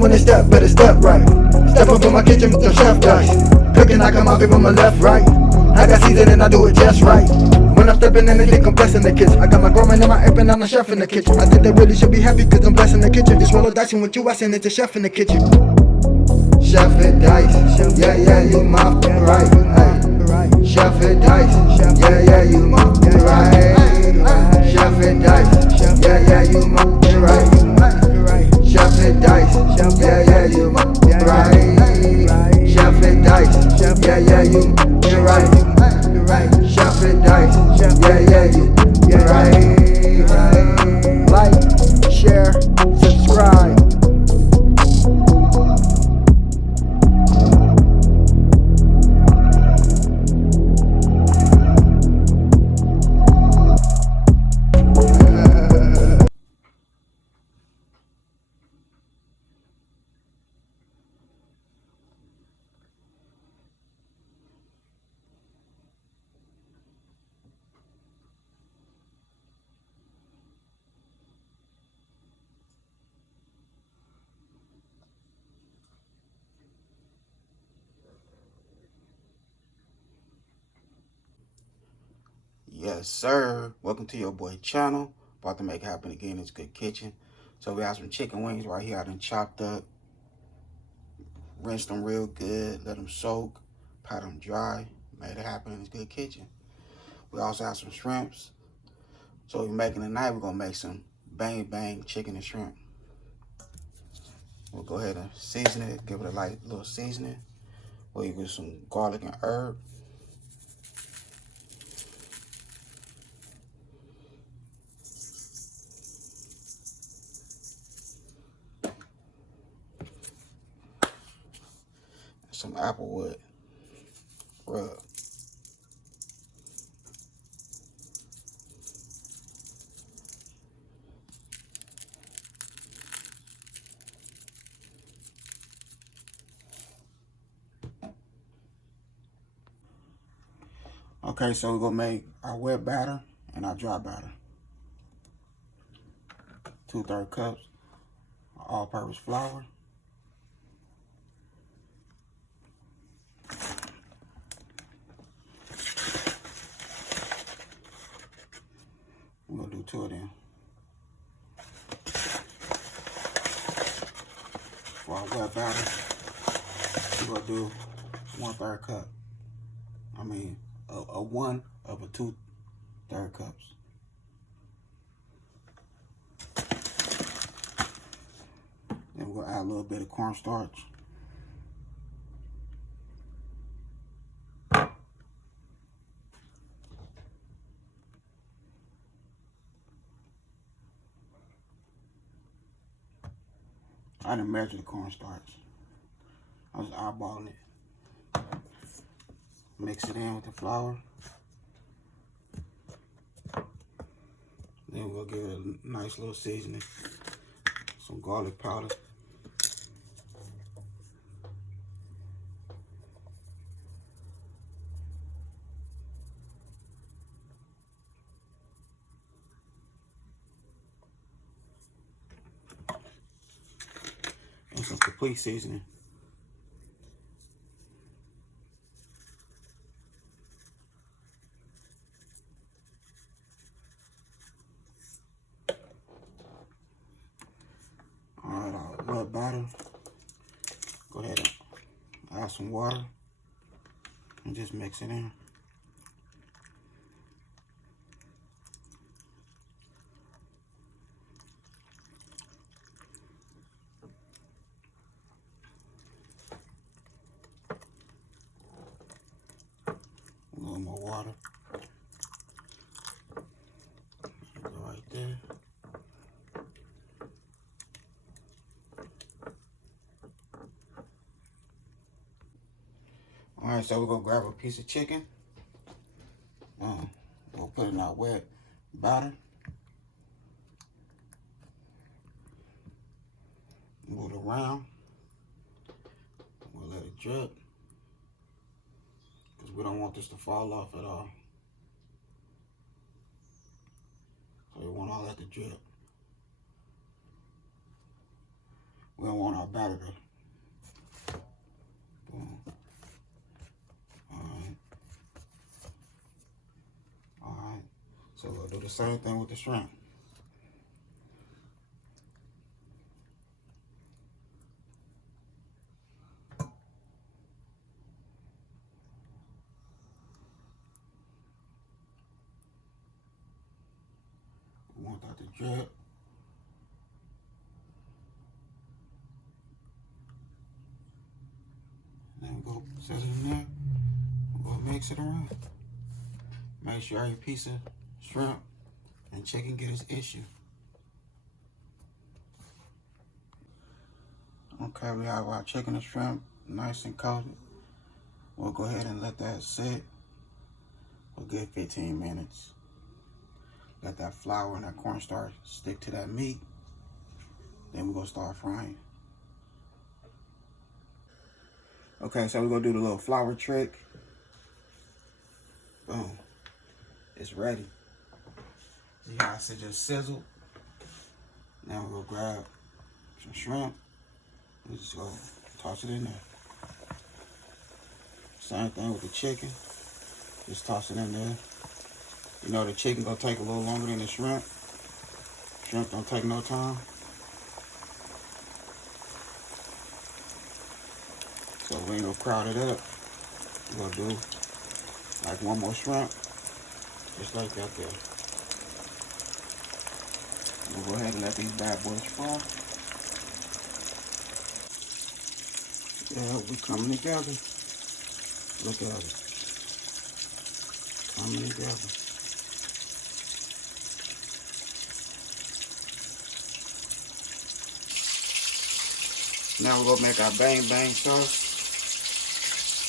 when they step, better step right. Step up in my kitchen with the chef dice. Cooking, I come out from my left, right. I got season and I do it just right. When I'm stepping in, they think I'm blessing the kitchen. I got my grandma and my app and I'm the chef in the kitchen. I think they really should be happy cause I'm blessing the kitchen. Just roll a dice and with you, I send it to chef in the kitchen. Chef it dice, yeah, yeah, you my right. Hey. Chef it dice, yeah, yeah, you my right. Chef it dice, yeah, yeah, you my right. Chef it dice, yeah, yeah, you my right. Chef it dice, yeah, yeah, you right. Chef it dice, yeah, yeah, you right. Like, share, subscribe. Yes, sir. Welcome to your boy channel. About to make it happen again. It's Good Kitchen. So we have some chicken wings right here. I done chopped up, rinsed them real good, let them soak, pat them dry. Made it happen in It's Good Kitchen. We also have some shrimps. So we're making tonight. We're gonna make some bang bang chicken and shrimp. We'll go ahead and season it. Give it a light little seasoning. We'll use some garlic and herb. Some applewood rub. Okay, so we're gonna make our wet batter and our dry batter. 2/3 cups all-purpose flour. We're gonna do 2 of them. For our wet batter, we're gonna do 1/3 cup. I mean, a 1 of a 2/3 cups. Then we're gonna add a little bit of cornstarch. I didn't measure the cornstarch. I was eyeballing it. Mix it in with the flour. Then we'll give it a nice little seasoning. Some garlic powder. And some complete seasoning. Alright, our wet batter. Go ahead and add some water and just mix it in. A little more water. Go right there. Alright, so we're gonna grab a piece of chicken. We'll put it in our wet batter. Move it around. We'll let it drip, because we don't want this to fall off at all. So we want all that to drip. We don't want our batter to. Boom. Alright. So we'll do the same thing with the shrimp. We want that to drip. Then we'll go set it in there. We'll mix it around. Make sure every piece of shrimp and chicken get its issue. Okay, we have our chicken and shrimp nice and coated. We'll go ahead and let that sit for a good 15 minutes. Let that flour and that cornstarch stick to that meat. Then we're gonna start frying. Okay, so we're gonna do the little flour trick. Boom. It's ready. See how it just sizzled? Now we'll grab some shrimp. We just go toss it in there. Same thing with the chicken. Just toss it in there. You know the chicken gonna take a little longer than the shrimp. Shrimp don't take no time. So we ain't gonna crowd it up. We're gonna do like one more shrimp. Just like that there. We'll go ahead and let these bad boys fry. Yeah, we coming together. Look at it. Coming together. Now we're gonna make our bang bang sauce.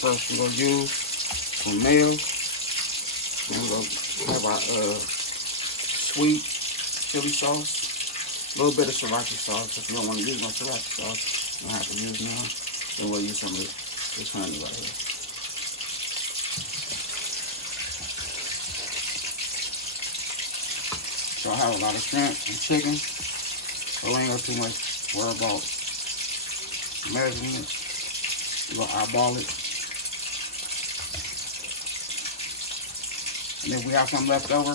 First we're gonna use some mayo. Then we're gonna have our sweet chili sauce. A little bit of sriracha sauce. If you don't want to use no sriracha sauce, you don't have to use none. Then we'll use some of this honey right here. So I have a lot of shrimp and chicken, so we ain't got too much worry about measuring it. We're gonna eyeball it. And if we have some left over,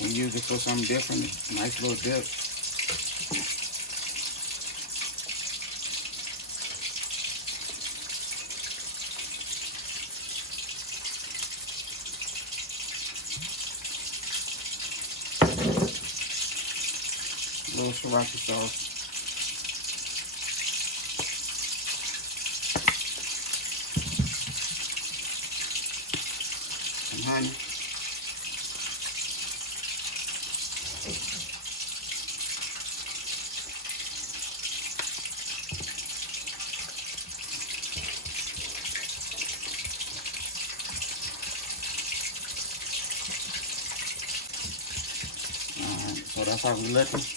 we use it for something different. Nice little dip. A little sriracha sauce. Some honey. Alright, so that's how we let it.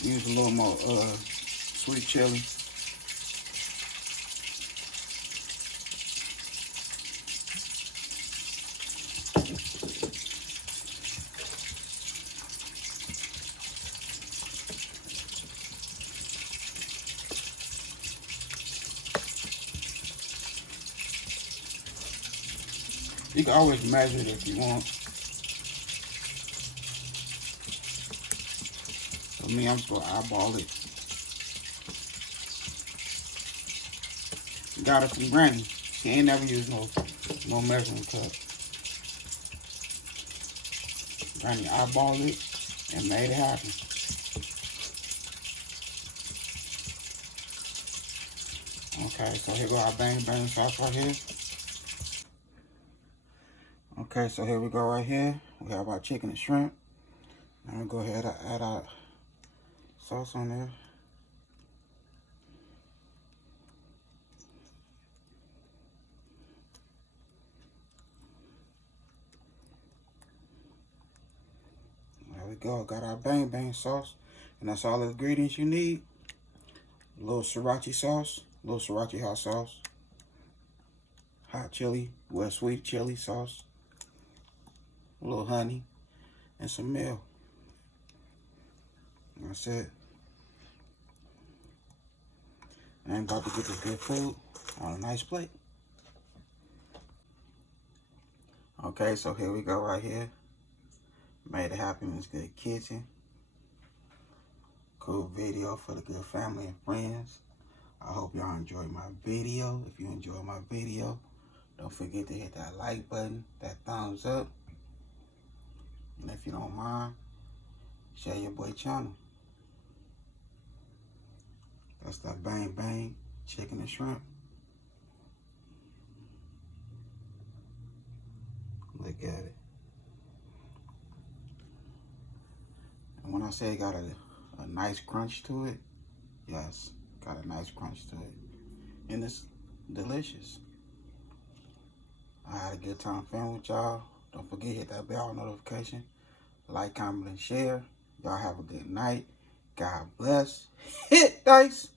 Use a little more sweet chili. You can always measure it if you want. For me, I'm just gonna eyeball it. Got it from Granny. She ain't never used no measuring cup. Granny eyeballed it and made it happen. Okay, so here go our bang bang sauce right here. Okay, so here we go right here. We have our chicken and shrimp. Now we'll go ahead and add our sauce on there. There we go. Got our bang bang sauce. And that's all the ingredients you need. A little sriracha sauce, a little sriracha hot sauce, hot chili, well, sweet chili sauce, a little honey, and some milk. That's it. And about to get this good food on a nice plate. Okay, so here we go right here. Made it happen in this good kitchen. Cool video for the good family and friends. I hope y'all enjoyed my video. If you enjoyed my video, don't forget to hit that like button, that thumbs up. And if you don't mind, share your boy channel. That's that bang bang chicken and shrimp. Look at it. And when I say it got a nice crunch to it, yes, got a nice crunch to it. And it's delicious. I had a good time filming with y'all. Don't forget, hit that bell notification. Like, comment, and share. Y'all have a good night. God bless. Hit dice.